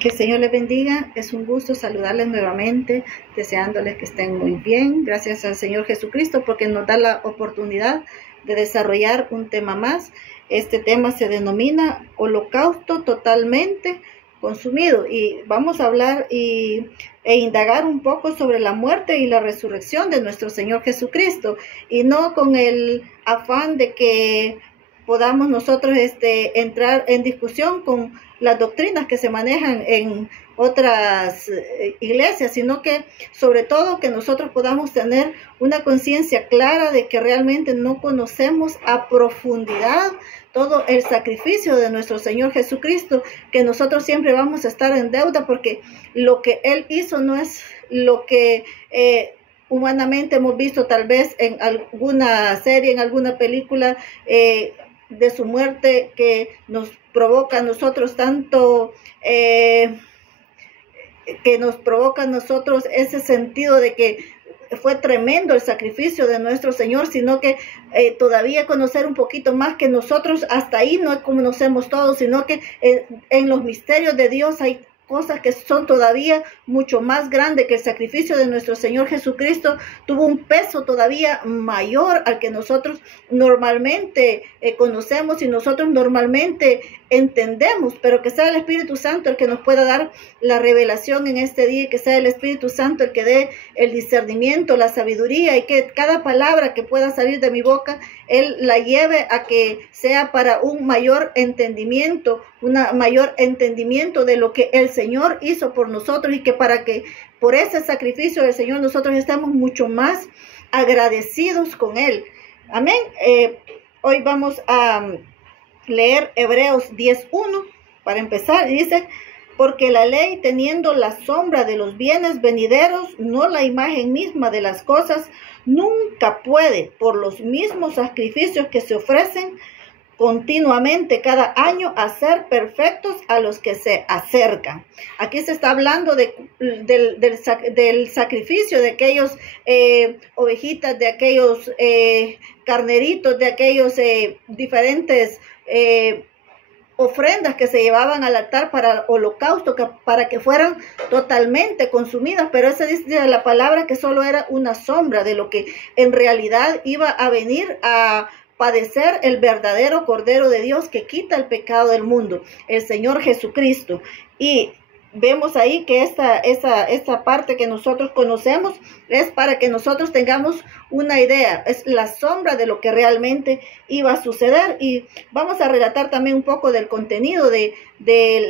Que el Señor les bendiga. Es un gusto saludarles nuevamente, deseándoles que estén muy bien. Gracias al Señor Jesucristo porque nos da la oportunidad de desarrollar un tema más. Este tema se denomina Holocausto totalmente consumido, y vamos a hablar e indagar un poco sobre la muerte y la resurrección de nuestro Señor Jesucristo, y no con el afán de que podamos nosotros entrar en discusión con las doctrinas que se manejan en otras iglesias, sino que sobre todo que nosotros podamos tener una conciencia clara de que realmente no conocemos a profundidad todo el sacrificio de nuestro Señor Jesucristo, que nosotros siempre vamos a estar en deuda porque lo que Él hizo no es lo que humanamente hemos visto tal vez en alguna serie, en alguna película, de su muerte, que nos provoca a nosotros tanto, que nos provoca a nosotros ese sentido de que fue tremendo el sacrificio de nuestro Señor, sino que todavía conocer un poquito más, que nosotros hasta ahí no conocemos todo, sino que en los misterios de Dios hay cosas que son todavía mucho más grandes, que el sacrificio de nuestro Señor Jesucristo tuvo un peso todavía mayor al que nosotros normalmente conocemos y nosotros normalmente entendemos, pero que sea el Espíritu Santo el que nos pueda dar la revelación en este día, y que sea el Espíritu Santo el que dé el discernimiento, la sabiduría, y que cada palabra que pueda salir de mi boca, Él la lleve a que sea para un mayor entendimiento, mayor entendimiento de lo que el Señor hizo por nosotros, y que para que por ese sacrificio del Señor nosotros estamos mucho más agradecidos con Él. Amén. Hoy vamos a leer Hebreos 10:1 para empezar. Dice: porque la ley, teniendo la sombra de los bienes venideros, no la imagen misma de las cosas, nunca puede, por los mismos sacrificios que se ofrecen continuamente cada año, hacer perfectos a los que se acercan. Aquí se está hablando del sacrificio de aquellos ovejitas, de aquellos carneritos, de aquellos diferentes ofrendas que se llevaban al altar para el holocausto, para que fueran totalmente consumidas, pero esa dice la palabra que solo era una sombra de lo que en realidad iba a venir a padecer el verdadero Cordero de Dios que quita el pecado del mundo, el Señor Jesucristo. Y vemos ahí que esta parte que nosotros conocemos es para que nosotros tengamos una idea, es la sombra de lo que realmente iba a suceder. Y vamos a relatar también un poco del contenido de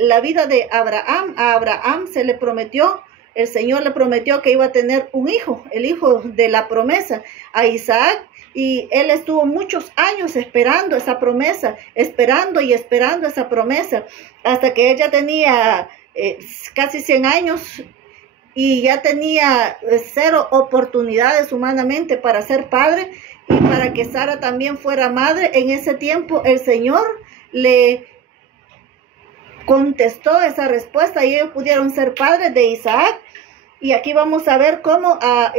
la vida de Abraham. A Abraham se le prometió, el Señor le prometió que iba a tener un hijo, el hijo de la promesa, a Isaac. Y él estuvo muchos años esperando esa promesa, esperando esa promesa, hasta que ella tenía casi 100 años y ya tenía 0 oportunidades humanamente para ser padre y para que Sara también fuera madre. En ese tiempo el Señor le contestó esa respuesta y ellos pudieron ser padres de Isaac. Y aquí vamos a ver cómo a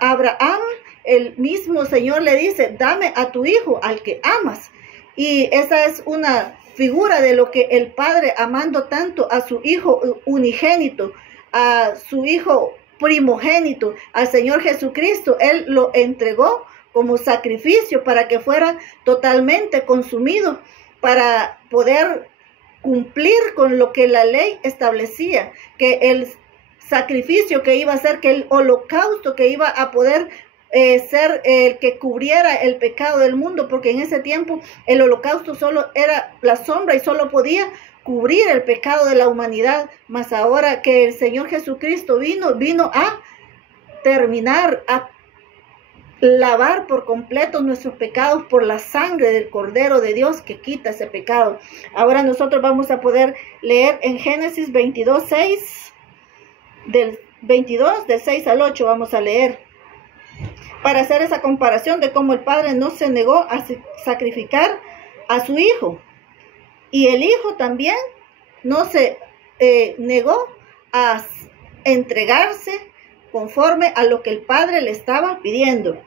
Abraham el mismo Señor le dice: dame a tu hijo, al que amas. Y esa es una figura de lo que el Padre, amando tanto a su hijo unigénito, a su hijo primogénito, al Señor Jesucristo, Él lo entregó como sacrificio para que fuera totalmente consumido, para poder cumplir con lo que la ley establecía, que el sacrificio que iba a ser, que el holocausto que iba a poder ser el que cubriera el pecado del mundo, porque en ese tiempo el holocausto solo era la sombra y solo podía cubrir el pecado de la humanidad. Mas ahora que el Señor Jesucristo vino a terminar, a lavar por completo nuestros pecados por la sangre del Cordero de Dios que quita ese pecado. Ahora nosotros vamos a poder leer en Génesis 22:6, del 22, del 6 al 8 vamos a leer, para hacer esa comparación de cómo el Padre no se negó a sacrificar a su Hijo, y el Hijo también no se negó a entregarse conforme a lo que el Padre le estaba pidiendo.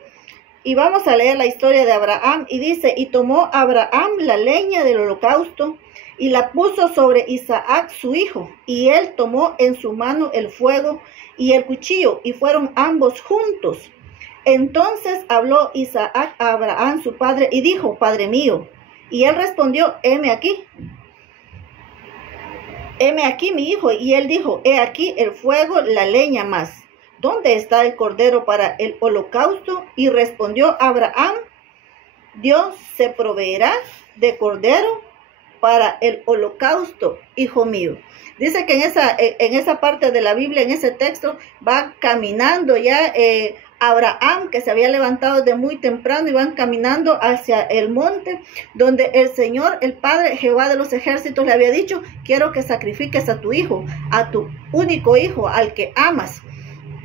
Y vamos a leer la historia de Abraham, y dice: y tomó Abraham la leña del holocausto y la puso sobre Isaac su hijo, y él tomó en su mano el fuego y el cuchillo, y fueron ambos juntos. Entonces habló Isaac a Abraham su padre, y dijo: Padre mío. Y él respondió: heme aquí mi hijo. Y él dijo: he aquí el fuego, la leña, más ¿dónde está el cordero para el holocausto? Y respondió Abraham: Dios se proveerá de cordero para el holocausto, hijo mío. Dice que en esa parte de la Biblia, en ese texto, va caminando ya Abraham, que se había levantado de muy temprano, y van caminando hacia el monte donde el Señor, el Padre, Jehová de los ejércitos, le había dicho: quiero que sacrifiques a tu hijo, a tu único hijo, al que amas.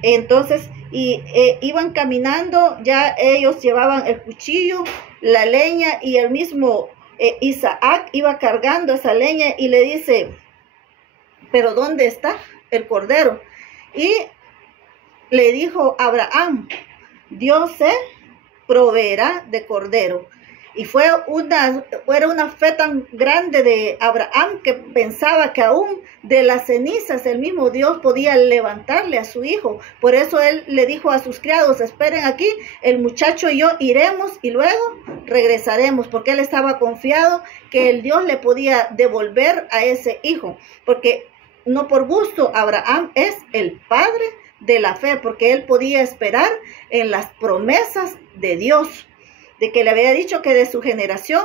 Entonces, iban caminando, ya ellos llevaban el cuchillo, la leña, y el mismo Isaac iba cargando esa leña, y le dice: pero ¿dónde está el cordero? Y le dijo Abraham: Dios se proveerá de cordero. Y era una fe tan grande de Abraham, que pensaba que aún de las cenizas el mismo Dios podía levantarle a su hijo. Por eso él le dijo a sus criados: esperen aquí, el muchacho y yo iremos y luego regresaremos, porque él estaba confiado que el Dios le podía devolver a ese hijo, porque no por gusto Abraham es el padre de la fe, porque él podía esperar en las promesas de Dios, de que le había dicho que de su generación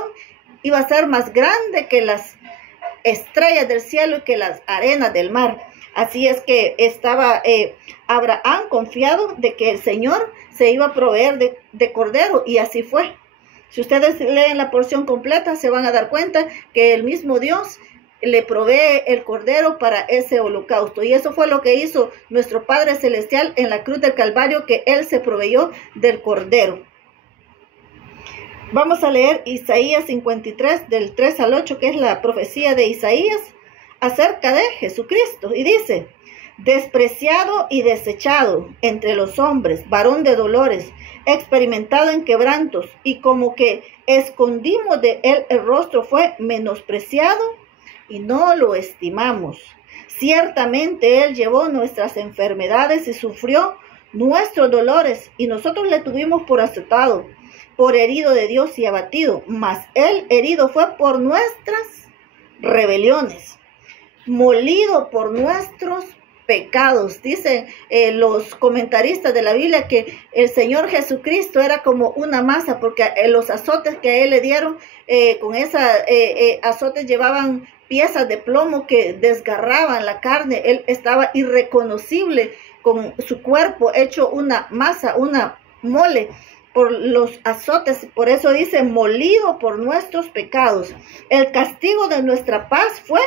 iba a ser más grande que las estrellas del cielo y que las arenas del mar. Así es que estaba Abraham confiado de que el Señor se iba a proveer de cordero, y así fue. Si ustedes leen la porción completa, se van a dar cuenta que el mismo Dios le provee el cordero para ese holocausto. Y eso fue lo que hizo nuestro Padre Celestial en la cruz del Calvario, que Él se proveyó del cordero. Vamos a leer Isaías 53, del 3 al 8, que es la profecía de Isaías acerca de Jesucristo. Y dice: despreciado y desechado entre los hombres, varón de dolores, experimentado en quebrantos, y como que escondimos de él el rostro, fue menospreciado y no lo estimamos. Ciertamente él llevó nuestras enfermedades y sufrió nuestros dolores, y nosotros le tuvimos por azotado, por herido de Dios y abatido. Mas él herido fue por nuestras rebeliones, molido por nuestros pecados. Dicen los comentaristas de la Biblia que el Señor Jesucristo era como una masa, porque los azotes que a él le dieron, con esos azotes llevaban piezas de plomo que desgarraban la carne. Él estaba irreconocible, con su cuerpo hecho una masa, una mole, por los azotes. Por eso dice: molido por nuestros pecados. El castigo de nuestra paz fue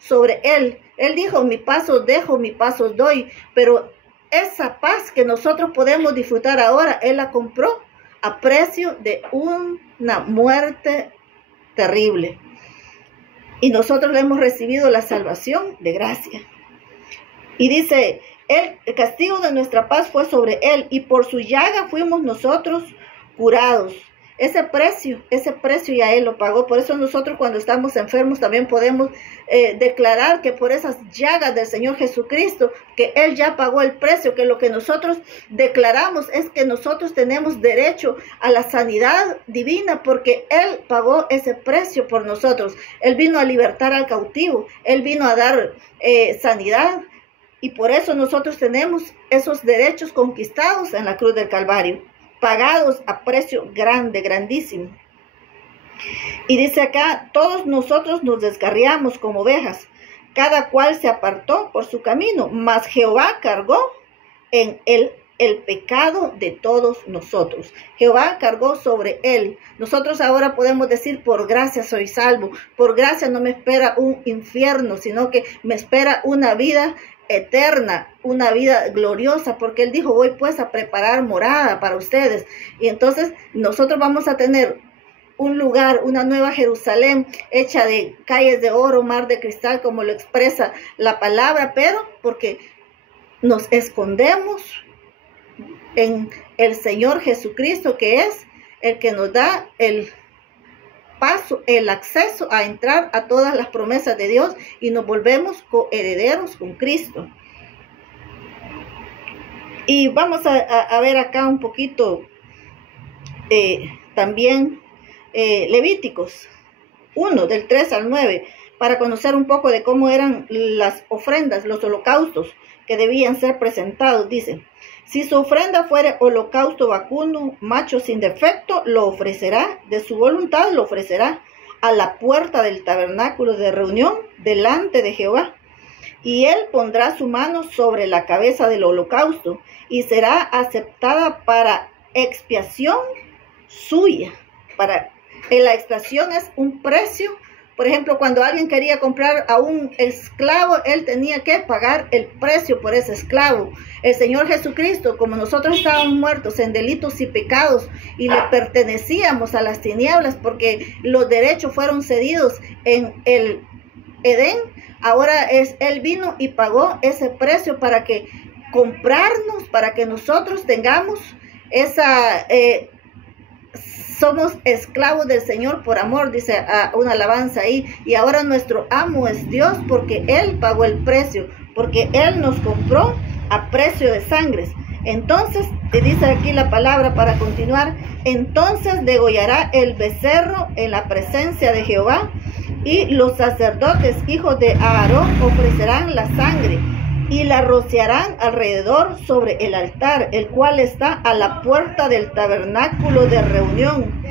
sobre él. Él dijo: mi paz os dejo, mi paz os doy. Pero esa paz que nosotros podemos disfrutar ahora, Él la compró a precio de una muerte terrible. Y nosotros le hemos recibido la salvación de gracia. Y dice: el castigo de nuestra paz fue sobre Él, y por su llaga fuimos nosotros curados. Ese precio ya Él lo pagó. Por eso nosotros, cuando estamos enfermos, también podemos declarar que por esas llagas del Señor Jesucristo, que Él ya pagó el precio, que lo que nosotros declaramos es que nosotros tenemos derecho a la sanidad divina, porque Él pagó ese precio por nosotros. Él vino a libertar al cautivo, Él vino a dar sanidad, y por eso nosotros tenemos esos derechos conquistados en la cruz del Calvario, pagados a precio grande, grandísimo. Y dice acá: todos nosotros nos descarriamos como ovejas, cada cual se apartó por su camino, mas Jehová cargó en él el pecado de todos nosotros. Jehová cargó sobre él. Nosotros ahora podemos decir: por gracia soy salvo, por gracia no me espera un infierno, sino que me espera una vida eterna, una vida gloriosa, porque Él dijo: voy pues a preparar morada para ustedes. Y entonces nosotros vamos a tener un lugar, una nueva Jerusalén, hecha de calles de oro, mar de cristal, como lo expresa la palabra, pero porque nos escondemos en el Señor Jesucristo, que es el que nos da paso, el acceso a entrar a todas las promesas de Dios y nos volvemos coherederos con Cristo. Y vamos a ver acá un poquito también Levíticos 1, del 3 al 9, para conocer un poco de cómo eran las ofrendas, los holocaustos que debían ser presentados. Dice: si su ofrenda fuere holocausto vacuno, macho sin defecto, lo ofrecerá, de su voluntad lo ofrecerá a la puerta del tabernáculo de reunión delante de Jehová. Y él pondrá su mano sobre la cabeza del holocausto y será aceptada para expiación suya. La expiación es un precio. Por ejemplo, cuando alguien quería comprar a un esclavo, él tenía que pagar el precio por ese esclavo. El Señor Jesucristo, como nosotros estábamos muertos en delitos y pecados y le pertenecíamos a las tinieblas porque los derechos fueron cedidos en el Edén, ahora Él vino y pagó ese precio para que comprarnos, para que nosotros tengamos esa... somos esclavos del Señor por amor, dice una alabanza ahí. Y ahora nuestro amo es Dios porque Él pagó el precio, porque Él nos compró a precio de sangres. Entonces, dice aquí la palabra para continuar: entonces degollará el becerro en la presencia de Jehová, y los sacerdotes, hijos de Aarón, ofrecerán la sangre y la rociarán alrededor sobre el altar, el cual está a la puerta del tabernáculo de reunión.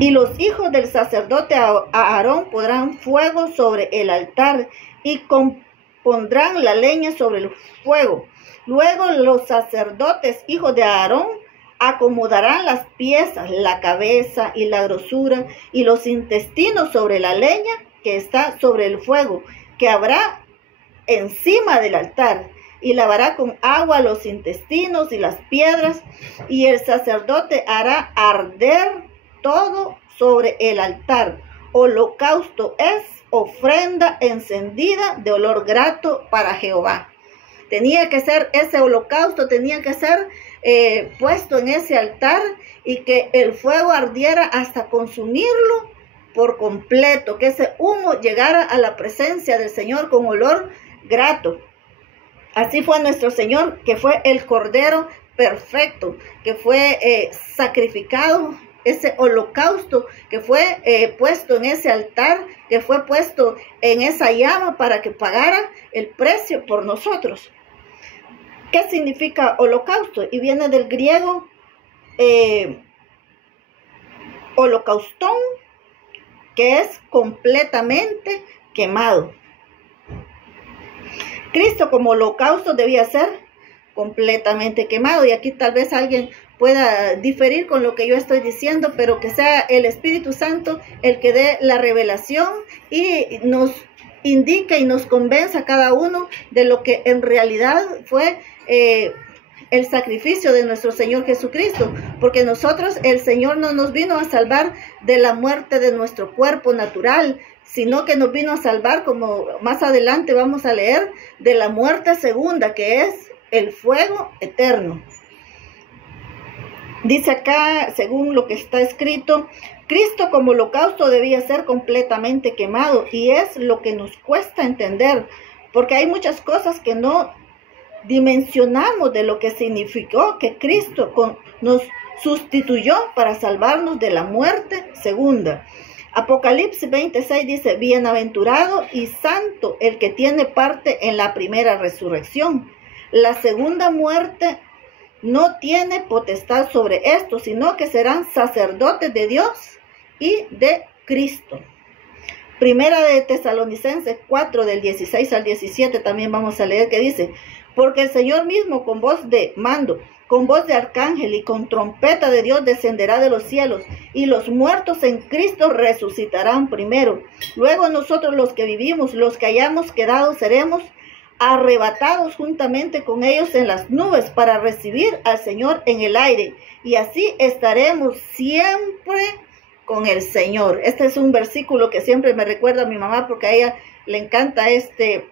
Y los hijos del sacerdote Aarón pondrán fuego sobre el altar y pondrán la leña sobre el fuego. Luego los sacerdotes, hijos de Aarón, acomodarán las piezas, la cabeza y la grosura y los intestinos sobre la leña que está sobre el fuego, que habrá encima del altar, y lavará con agua los intestinos y las piedras, y el sacerdote hará arder todo sobre el altar. Holocausto es ofrenda encendida de olor grato para Jehová. Tenía que ser ese holocausto, tenía que ser puesto en ese altar y que el fuego ardiera hasta consumirlo por completo, que ese humo llegara a la presencia del Señor con olor grato. Así fue nuestro Señor, que fue el Cordero perfecto, que fue sacrificado, ese holocausto que fue puesto en ese altar, que fue puesto en esa llama para que pagara el precio por nosotros. ¿Qué significa holocausto? Y viene del griego holocaustón, que es completamente quemado. Cristo como holocausto debía ser completamente quemado, y aquí tal vez alguien pueda diferir con lo que yo estoy diciendo, pero que sea el Espíritu Santo el que dé la revelación y nos indique y nos convenza a cada uno de lo que en realidad fue el sacrificio de nuestro Señor Jesucristo, porque nosotros, el Señor no nos vino a salvar de la muerte de nuestro cuerpo natural, sino que nos vino a salvar, como más adelante vamos a leer, de la muerte segunda, que es el fuego eterno. Dice acá, según lo que está escrito, Cristo como holocausto debía ser completamente quemado, y es lo que nos cuesta entender, porque hay muchas cosas que no dimensionamos de lo que significó que Cristo nos sustituyó para salvarnos de la muerte segunda. Apocalipsis 26 dice: bienaventurado y santo el que tiene parte en la primera resurrección. La segunda muerte no tiene potestad sobre esto, sino que serán sacerdotes de Dios y de Cristo. Primera de Tesalonicenses 4, del 16 al 17, también vamos a leer, que dice: porque el Señor mismo con voz de mando, con voz de arcángel y con trompeta de Dios descenderá de los cielos, y los muertos en Cristo resucitarán primero. Luego nosotros, los que vivimos, los que hayamos quedado, seremos arrebatados juntamente con ellos en las nubes para recibir al Señor en el aire, y así estaremos siempre con el Señor. Este es un versículo que siempre me recuerda a mi mamá, porque a ella le encanta este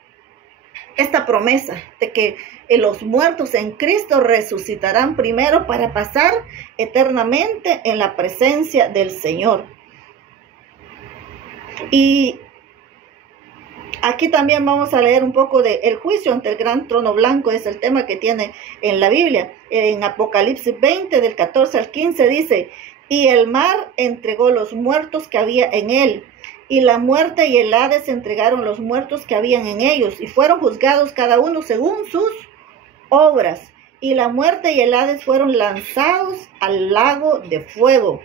esta promesa de que los muertos en Cristo resucitarán primero para pasar eternamente en la presencia del Señor. Y aquí también vamos a leer un poco de el juicio ante el gran trono blanco, es el tema que tiene en la Biblia. En Apocalipsis 20, del 14 al 15 dice: y el mar entregó los muertos que había en él, y la muerte y el Hades entregaron los muertos que habían en ellos, y fueron juzgados cada uno según sus obras. Y la muerte y el Hades fueron lanzados al lago de fuego.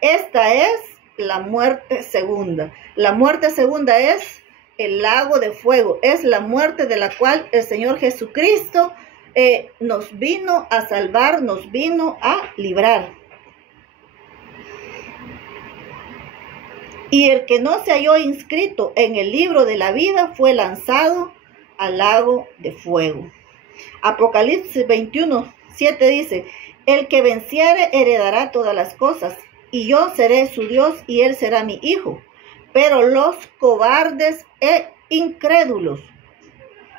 Esta es la muerte segunda. La muerte segunda es el lago de fuego. Es la muerte de la cual el Señor Jesucristo nos vino a salvar, nos vino a librar. Y el que no se halló inscrito en el libro de la vida fue lanzado al lago de fuego. Apocalipsis 21, 7 dice: el que venciere heredará todas las cosas, y yo seré su Dios y él será mi hijo. Pero los cobardes e incrédulos.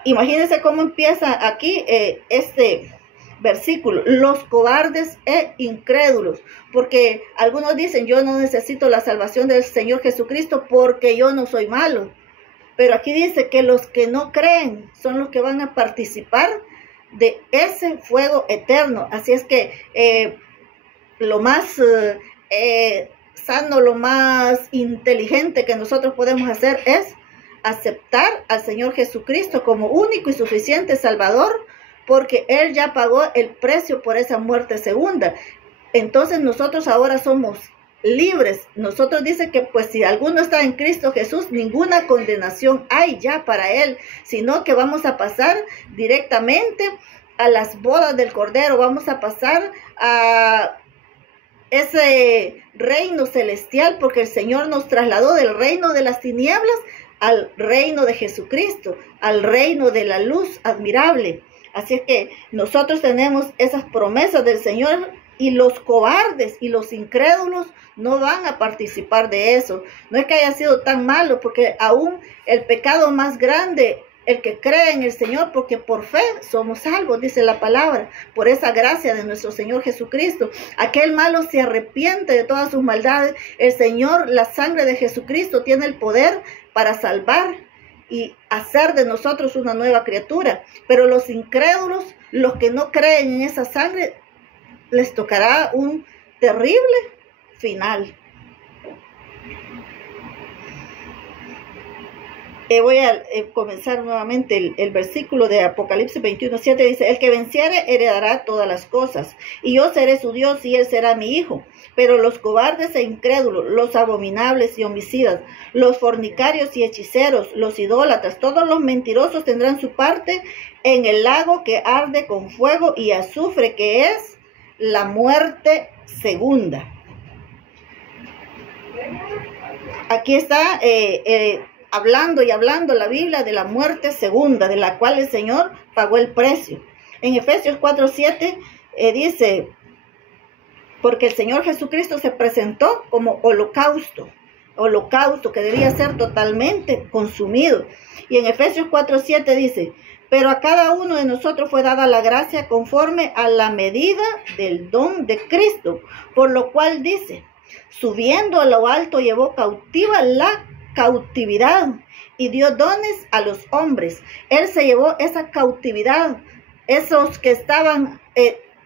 Imagínense cómo empieza aquí este versículo: los cobardes e incrédulos, porque algunos dicen: yo no necesito la salvación del Señor Jesucristo porque yo no soy malo. Pero aquí dice que los que no creen son los que van a participar de ese fuego eterno. Así es que lo más sano, lo más inteligente que nosotros podemos hacer es aceptar al Señor Jesucristo como único y suficiente Salvador, porque Él ya pagó el precio por esa muerte segunda. Entonces nosotros ahora somos libres. Nosotros dice que pues si alguno está en Cristo Jesús, ninguna condenación hay ya para él, sino que vamos a pasar directamente a las bodas del Cordero, vamos a pasar a ese reino celestial, porque el Señor nos trasladó del reino de las tinieblas al reino de Jesucristo, al reino de la luz admirable. Así es que nosotros tenemos esas promesas del Señor, y los cobardes y los incrédulos no van a participar de eso. No es que haya sido tan malo, porque aún el pecado más grande, el que cree en el Señor, porque por fe somos salvos, dice la palabra, por esa gracia de nuestro Señor Jesucristo. Aquel malo se arrepiente de todas sus maldades. El Señor, la sangre de Jesucristo, tiene el poder para salvar y hacer de nosotros una nueva criatura. Pero los incrédulos, los que no creen en esa sangre, les tocará un terrible final. Voy a comenzar nuevamente el versículo de Apocalipsis 21:7. Dice: el que venciere heredará todas las cosas, y yo seré su Dios y él será mi hijo. Pero los cobardes e incrédulos, los abominables y homicidas, los fornicarios y hechiceros, los idólatras, todos los mentirosos tendrán su parte en el lago que arde con fuego y azufre, que es la muerte segunda. Aquí está hablando la Biblia de la muerte segunda, de la cual el Señor pagó el precio. En Efesios 4:7 dice: porque el Señor Jesucristo se presentó como holocausto que debía ser totalmente consumido. Y en Efesios 4:7 dice: pero a cada uno de nosotros fue dada la gracia conforme a la medida del don de Cristo, por lo cual dice: subiendo a lo alto llevó cautiva la cautividad y dio dones a los hombres. Él se llevó esa cautividad, esos que estaban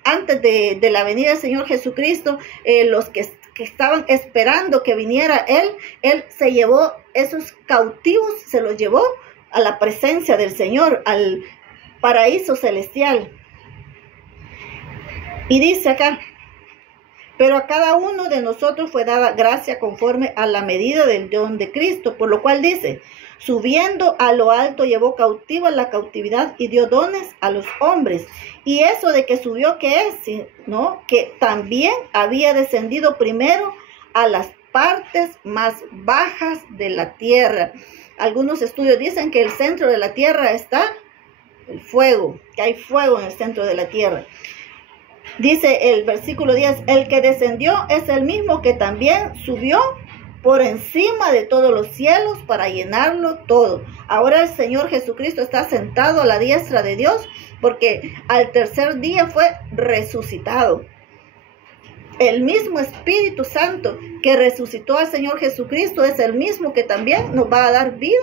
antes de la venida del Señor Jesucristo, los que estaban esperando que viniera Él se llevó esos cautivos, se los llevó a la presencia del Señor, al paraíso celestial. Y dice acá: pero a cada uno de nosotros fue dada gracia conforme a la medida del don de Cristo, por lo cual dice: subiendo a lo alto llevó cautiva la cautividad y dio dones a los hombres. Y eso de que subió, ¿qué es? ¿No? Que también había descendido primero a las partes más bajas de la tierra. Algunos estudios dicen que el centro de la tierra está el fuego, que hay fuego en el centro de la tierra. Dice el versículo 10: el que descendió es el mismo que también subió por encima de todos los cielos para llenarlo todo. Ahora el Señor Jesucristo está sentado a la diestra de Dios porque al tercer día fue resucitado. El mismo Espíritu Santo que resucitó al Señor Jesucristo es el mismo que también nos va a dar vida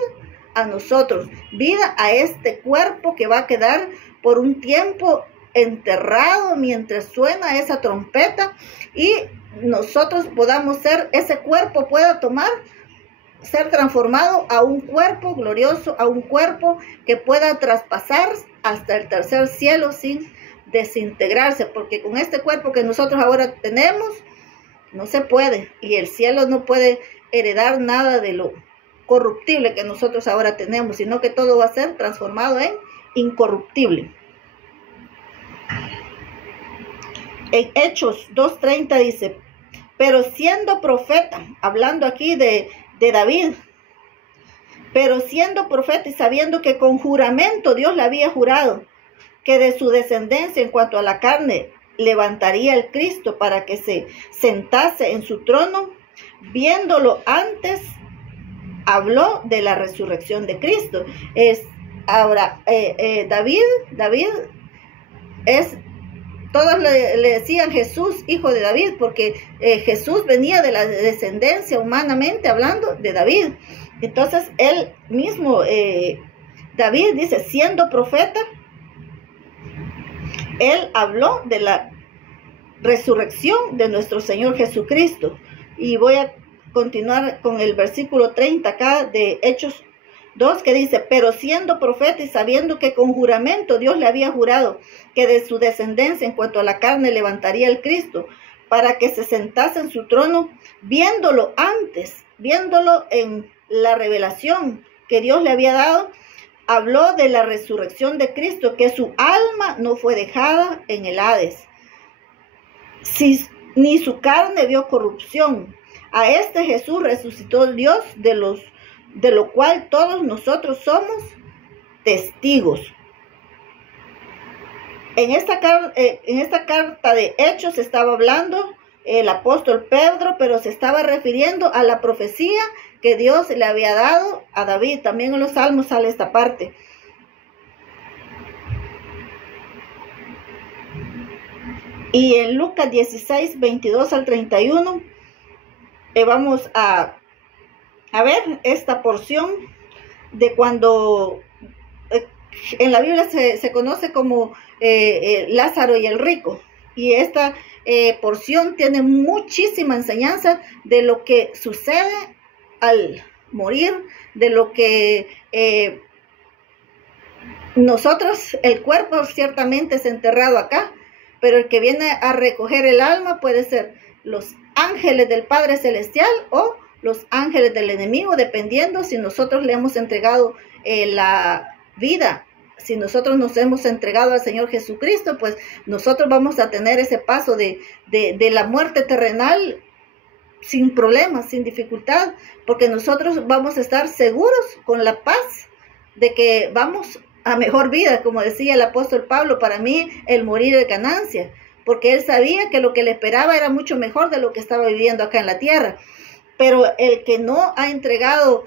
a nosotros, vida a este cuerpo que va a quedar por un tiempo enterrado mientras suena esa trompeta y nosotros podamos ser, ese cuerpo pueda ser transformado a un cuerpo glorioso, a un cuerpo que pueda traspasar hasta el tercer cielo sin desintegrarse, porque con este cuerpo que nosotros ahora tenemos no se puede, y el cielo no puede heredar nada de lo corruptible que nosotros ahora tenemos, sino que todo va a ser transformado en incorruptible. En Hechos 2:30 dice, pero siendo profeta, hablando aquí de David, pero siendo profeta y sabiendo que con juramento Dios le había jurado que de su descendencia en cuanto a la carne levantaría el Cristo para que se sentase en su trono, viéndolo antes, habló de la resurrección de Cristo. David es, todos le decían Jesús, hijo de David, porque Jesús venía de la descendencia, humanamente hablando, de David. Entonces él mismo, David dice, siendo profeta, él habló de la resurrección de nuestro Señor Jesucristo. Y voy a continuar con el versículo 30 acá de Hechos 2, que dice, pero siendo profeta y sabiendo que con juramento Dios le había jurado que de su descendencia en cuanto a la carne levantaría el Cristo para que se sentase en su trono, viéndolo en la revelación que Dios le había dado, habló de la resurrección de Cristo, que su alma no fue dejada en el Hades, ni su carne vio corrupción. A este Jesús resucitó Dios, de lo cual todos nosotros somos testigos. En esta carta de Hechos estaba hablando el apóstol Pedro, pero se estaba refiriendo a la profecía que Dios le había dado a David. También en los Salmos sale esta parte. Y en Lucas 16, 22 al 31, vamos a ver esta porción de cuando en la Biblia se conoce como Lázaro y el rico. Y esta porción tiene muchísima enseñanza de lo que sucede al morir, de lo que nosotros, el cuerpo ciertamente es enterrado acá, pero el que viene a recoger el alma puede ser los ángeles del Padre Celestial o los ángeles del enemigo, dependiendo si nosotros le hemos entregado la vida. Si nosotros nos hemos entregado al Señor Jesucristo, pues nosotros vamos a tener ese paso de la muerte terrenal sin problemas, sin dificultad, porque nosotros vamos a estar seguros con la paz de que vamos a mejor vida, como decía el apóstol Pablo. Para mí el morir es ganancia, porque él sabía que lo que le esperaba era mucho mejor de lo que estaba viviendo acá en la tierra. Pero el que no ha entregado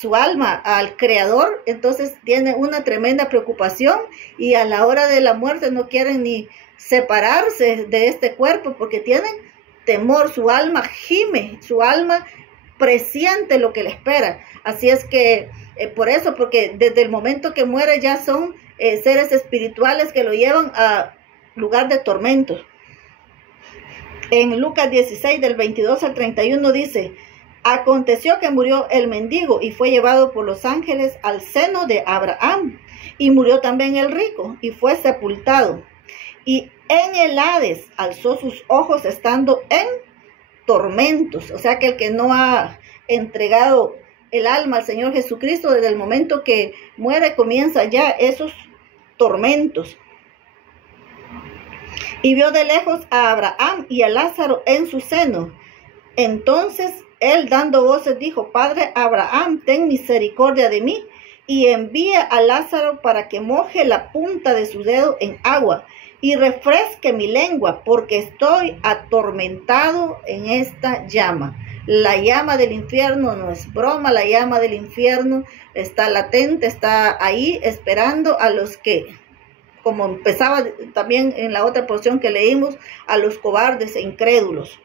su alma al Creador, entonces tiene una tremenda preocupación, y a la hora de la muerte no quieren ni separarse de este cuerpo porque tienen temor. Su alma gime, su alma presiente lo que le espera. Así es que por eso, porque desde el momento que muere ya son seres espirituales que lo llevan a lugar de tormento. En Lucas 16 del 22 al 31 dice, aconteció que murió el mendigo y fue llevado por los ángeles al seno de Abraham, y murió también el rico y fue sepultado, y en el Hades alzó sus ojos estando en tormentos. O sea que el que no ha entregado el alma al Señor Jesucristo, desde el momento que muere comienza ya esos tormentos. Y vio de lejos a Abraham y a Lázaro en su seno. Entonces él, dando voces, dijo, Padre Abraham, ten misericordia de mí, y envía a Lázaro para que moje la punta de su dedo en agua y refresque mi lengua, porque estoy atormentado en esta llama. La llama del infierno no es broma, la llama del infierno está latente, está ahí esperando a los que, como empezaba también en la otra porción que leímos, a los cobardes e incrédulos.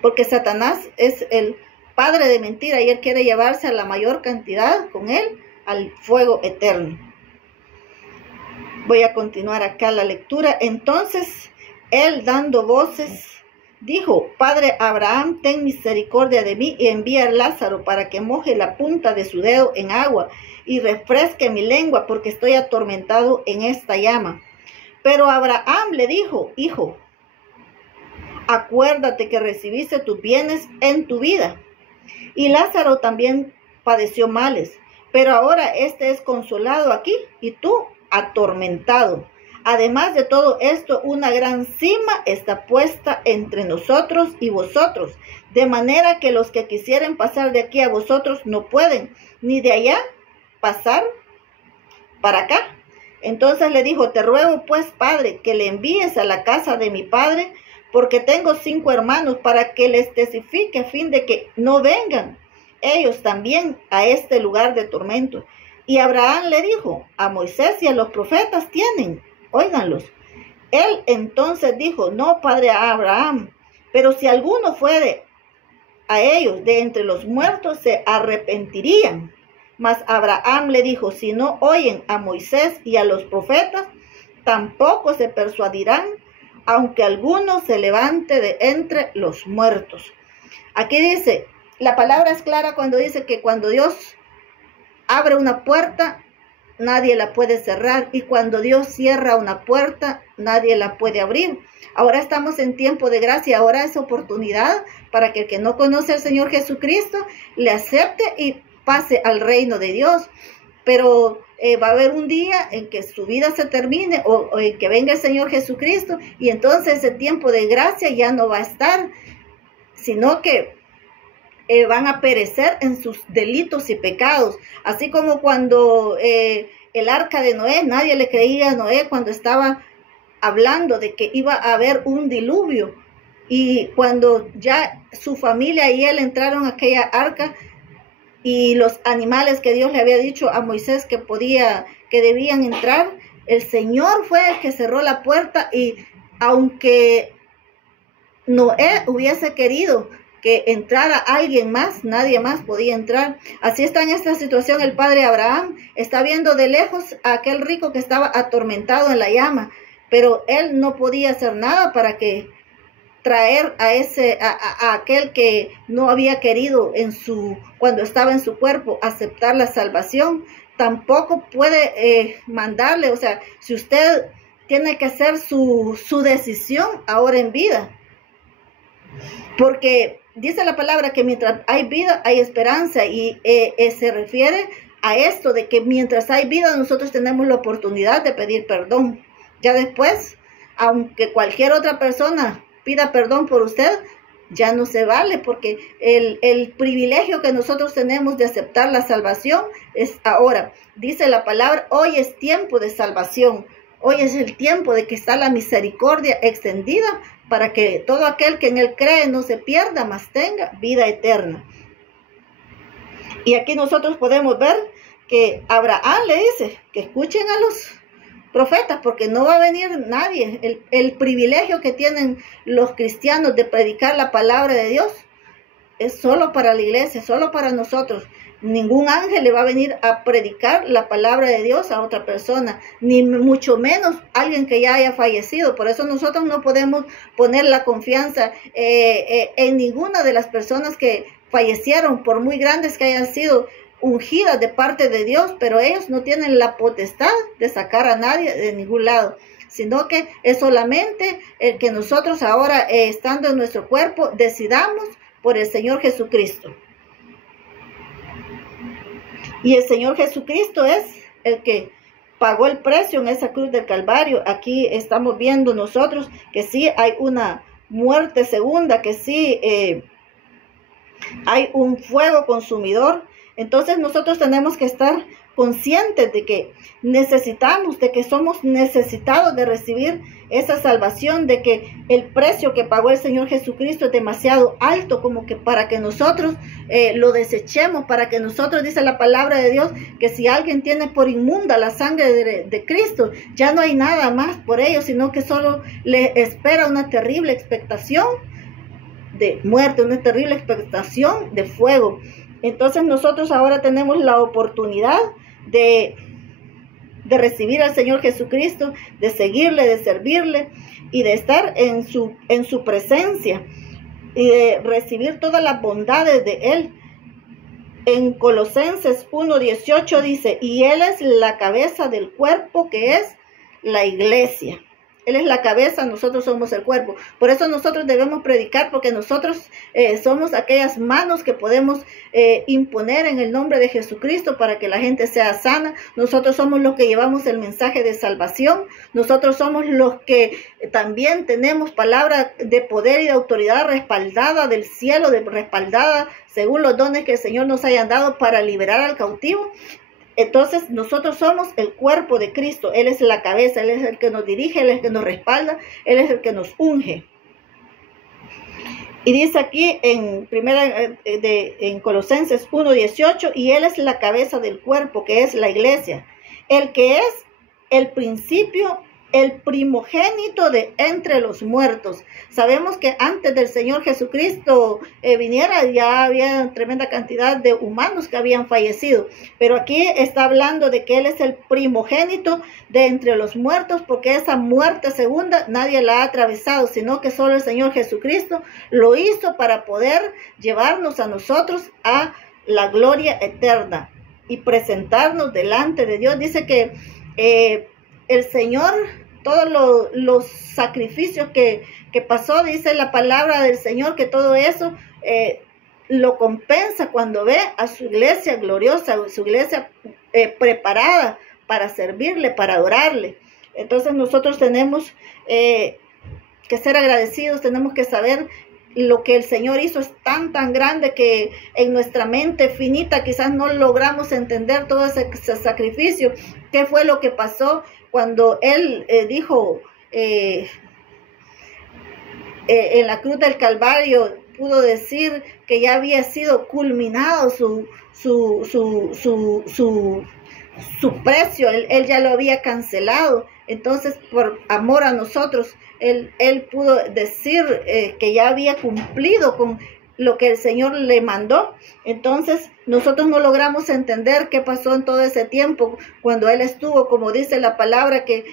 Porque Satanás es el padre de mentira y él quiere llevarse a la mayor cantidad con él al fuego eterno. Voy a continuar acá la lectura. Entonces él, dando voces, dijo: Padre Abraham, ten misericordia de mí y envía a Lázaro para que moje la punta de su dedo en agua y refresque mi lengua, porque estoy atormentado en esta llama. Pero Abraham le dijo: Hijo, acuérdate que recibiste tus bienes en tu vida, y Lázaro también padeció males, pero ahora este es consolado aquí y tú atormentado. Además de todo esto, una gran cima está puesta entre nosotros y vosotros, de manera que los que quisieren pasar de aquí a vosotros no pueden, ni de allá pasar para acá. Entonces le dijo: Te ruego pues, Padre, que le envíes a la casa de mi padre, porque tengo 5 hermanos, para que les testifique, a fin de que no vengan ellos también a este lugar de tormento. Y Abraham le dijo: A Moisés y a los profetas tienen, óiganlos. Él entonces dijo: No, padre Abraham, pero si alguno fuere a ellos de entre los muertos, se arrepentirían. Mas Abraham le dijo: Si no oyen a Moisés y a los profetas, tampoco se persuadirán, aunque alguno se levante de entre los muertos. Aquí dice, la palabra es clara cuando dice que cuando Dios abre una puerta, nadie la puede cerrar, y cuando Dios cierra una puerta, nadie la puede abrir. Ahora estamos en tiempo de gracia, ahora es oportunidad para que el que no conoce al Señor Jesucristo le acepte y pase al reino de Dios. Pero va a haber un día en que su vida se termine, o en que venga el Señor Jesucristo, y entonces ese tiempo de gracia ya no va a estar, sino que van a perecer en sus delitos y pecados. Así como cuando el arca de Noé, nadie le creía a Noé cuando estaba hablando de que iba a haber un diluvio, y cuando ya su familia y él entraron a aquella arca, y los animales que Dios le había dicho a Moisés que debían entrar, el Señor fue el que cerró la puerta, y aunque Noé hubiese querido que entrara alguien más, nadie más podía entrar. Así está en esta situación el padre Abraham. Está viendo de lejos a aquel rico que estaba atormentado en la llama, pero él no podía hacer nada para que traer a aquel que no había querido cuando estaba en su cuerpo aceptar la salvación. Tampoco puede mandarle, o sea, si usted tiene que hacer su decisión ahora en vida, porque dice la palabra que mientras hay vida hay esperanza, y se refiere a esto de que mientras hay vida nosotros tenemos la oportunidad de pedir perdón. Ya después, aunque cualquier otra persona pida perdón por usted, ya no se vale, porque el privilegio que nosotros tenemos de aceptar la salvación es ahora. Dice la palabra: hoy es tiempo de salvación, hoy es el tiempo de que está la misericordia extendida para que todo aquel que en él cree no se pierda, mas tenga vida eterna. Y aquí nosotros podemos ver que Abraham le dice que escuchen a los profetas, porque no va a venir nadie. El privilegio que tienen los cristianos de predicar la palabra de Dios es solo para la iglesia, solo para nosotros. Ningún ángel le va a venir a predicar la palabra de Dios a otra persona, ni mucho menos alguien que ya haya fallecido. Por eso nosotros no podemos poner la confianza en ninguna de las personas que fallecieron, por muy grandes que hayan sido, ungidas de parte de Dios, pero ellos no tienen la potestad de sacar a nadie de ningún lado, sino que es solamente el que nosotros ahora, estando en nuestro cuerpo, decidamos por el Señor Jesucristo. Y el Señor Jesucristo es el que pagó el precio en esa cruz del Calvario. Aquí estamos viendo nosotros que sí hay una muerte segunda, que sí hay un fuego consumidor. Entonces nosotros tenemos que estar conscientes de que necesitamos, de que somos necesitados de recibir esa salvación, de que el precio que pagó el Señor Jesucristo es demasiado alto como que para que nosotros lo desechemos, para que nosotros, dice la palabra de Dios, que si alguien tiene por inmunda la sangre de Cristo, ya no hay nada más por ello, sino que solo le espera una terrible expectación de muerte, una terrible expectación de fuego. Entonces nosotros ahora tenemos la oportunidad de recibir al Señor Jesucristo, de seguirle, de servirle y de estar en su presencia y de recibir todas las bondades de Él. En Colosenses 1:18 dice, y Él es la cabeza del cuerpo, que es la iglesia. Él es la cabeza, nosotros somos el cuerpo. Por eso nosotros debemos predicar, porque nosotros somos aquellas manos que podemos imponer en el nombre de Jesucristo para que la gente sea sana. Nosotros somos los que llevamos el mensaje de salvación. Nosotros somos los que también tenemos palabra de poder y de autoridad respaldada del cielo, respaldada según los dones que el Señor nos haya dado para liberar al cautivo. Entonces nosotros somos el cuerpo de Cristo. Él es la cabeza, Él es el que nos dirige, Él es el que nos respalda, Él es el que nos unge. Y dice aquí en Colosenses 1:18, y Él es la cabeza del cuerpo, que es la iglesia, el que es el principio, el primogénito de entre los muertos. Sabemos que antes del Señor Jesucristo viniera, ya había tremenda cantidad de humanos que habían fallecido, pero aquí está hablando de que Él es el primogénito de entre los muertos, porque esa muerte segunda nadie la ha atravesado, sino que solo el Señor Jesucristo lo hizo para poder llevarnos a nosotros a la gloria eterna y presentarnos delante de Dios. Dice que el Señor, todos los sacrificios que pasó, dice la palabra del Señor, que todo eso lo compensa cuando ve a su iglesia gloriosa, su iglesia preparada para servirle, para adorarle. Entonces nosotros tenemos que ser agradecidos, tenemos que saber lo que el Señor hizo es tan grande que en nuestra mente finita quizás no logramos entender todo ese sacrificio. ¿Qué fue lo que pasó cuando Él dijo en la cruz del Calvario? Pudo decir que ya había sido culminado su precio, él ya lo había cancelado. Entonces, por amor a nosotros, él pudo decir que ya había cumplido con lo que el Señor le mandó. Entonces, nosotros no logramos entender qué pasó en todo ese tiempo, cuando Él estuvo, como dice la palabra, que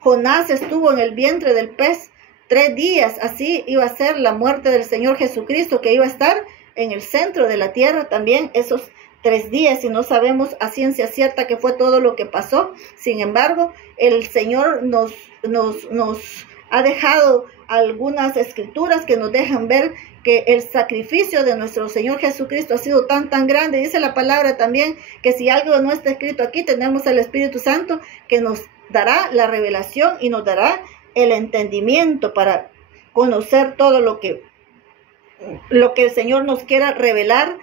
Jonás estuvo en el vientre del pez 3 días, así iba a ser la muerte del Señor Jesucristo, que iba a estar en el centro de la tierra también esos 3 días, y no sabemos a ciencia cierta qué fue todo lo que pasó. Sin embargo, el Señor nos ha dejado algunas escrituras que nos dejan ver que el sacrificio de nuestro Señor Jesucristo ha sido tan grande. Dice la palabra también que si algo no está escrito aquí, tenemos el Espíritu Santo que nos dará la revelación y nos dará el entendimiento para conocer todo lo que el Señor nos quiera revelar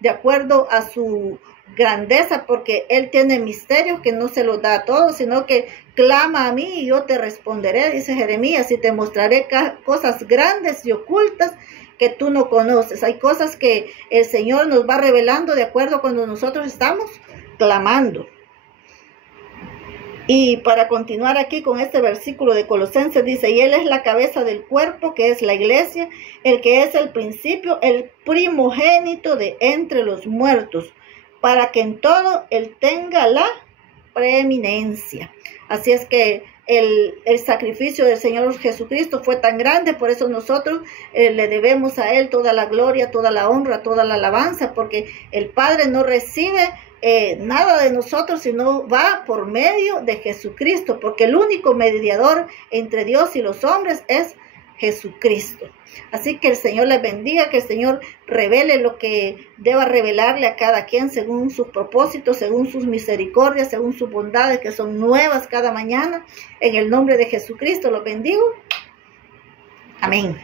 de acuerdo a su grandeza, porque Él tiene misterios que no se los da a todos, sino que clama a mí y yo te responderé, dice Jeremías, y te mostraré cosas grandes y ocultas que tú no conoces. Hay cosas que el Señor nos va revelando de acuerdo a cuando nosotros estamos clamando. Y para continuar aquí con este versículo de Colosenses, dice, y Él es la cabeza del cuerpo, que es la iglesia, el que es el principio, el primogénito de entre los muertos, para que en todo Él tenga la preeminencia. Así es que el sacrificio del Señor Jesucristo fue tan grande, por eso nosotros le debemos a Él toda la gloria, toda la honra, toda la alabanza, porque el Padre no recibe nada de nosotros, sino va por medio de Jesucristo, porque el único mediador entre Dios y los hombres es Jesucristo. Así que el Señor les bendiga, que el Señor revele lo que deba revelarle a cada quien según sus propósitos, según sus misericordias, según sus bondades que son nuevas cada mañana. En el nombre de Jesucristo los bendigo. Amén.